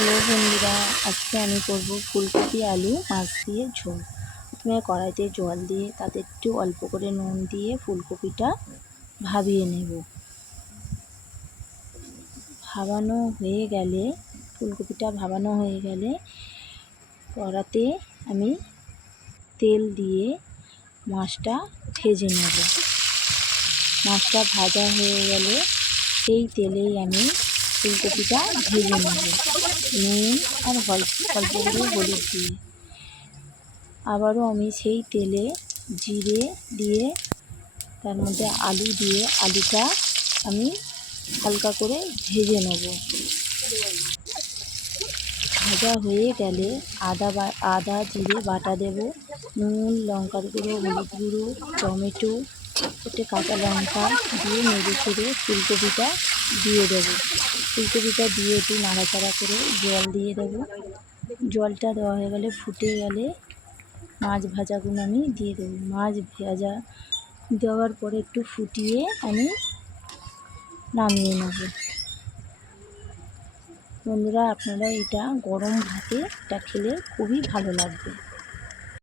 Hello বন্ধুরা, আজকে আমি করব ফুলকপি আলু মাছ দিয়ে ঝোল। প্রথমে কড়াইতে জল দিয়ে তাতে একটু অল্প করে নুন দিয়ে ফুলকপিটা ভাবিয়ে নেব। ফুলকপিটা ভাবানো হয়ে গেলে কড়াতে আমি তেল দিয়ে মাছটা ভেজে নেব। মাছটা ভাজা হয়ে গেলে সেই তেলেই আমি ফুলকপিটা ভেজে নেব, নুন আর অল্প করে হলুদ দিয়ে। আবারও আমি সেই তেলে জিরে দিয়ে তার মধ্যে আলু দিয়ে আলুটা আমি হালকা করে ভেজে নেব। ভাজা হয়ে গেলে আদা জিরে বাটা দেব, নুন লঙ্কার গুঁড়ো হলুদ গুঁড়ো টমেটো একটু কাঁচা লঙ্কা দিয়ে নেড়ে চেড়ে ফুলকপিটা দিয়ে দেবো। ফুলকপিটা দিয়ে একটু নাড়াচাড়া করে জল দিয়ে দেবো। জলটা দেওয়া হয়ে গেলে ফুটে গেলে মাছ ভাজাগুলো আমি দিয়ে দেবো। মাছ ভাজা দেওয়ার পরে একটু ফুটিয়ে আমি নামিয়ে নেব। বন্ধুরা, আপনারা এটা গরম ভাতে এটা খেলে খুবই ভালো লাগবে।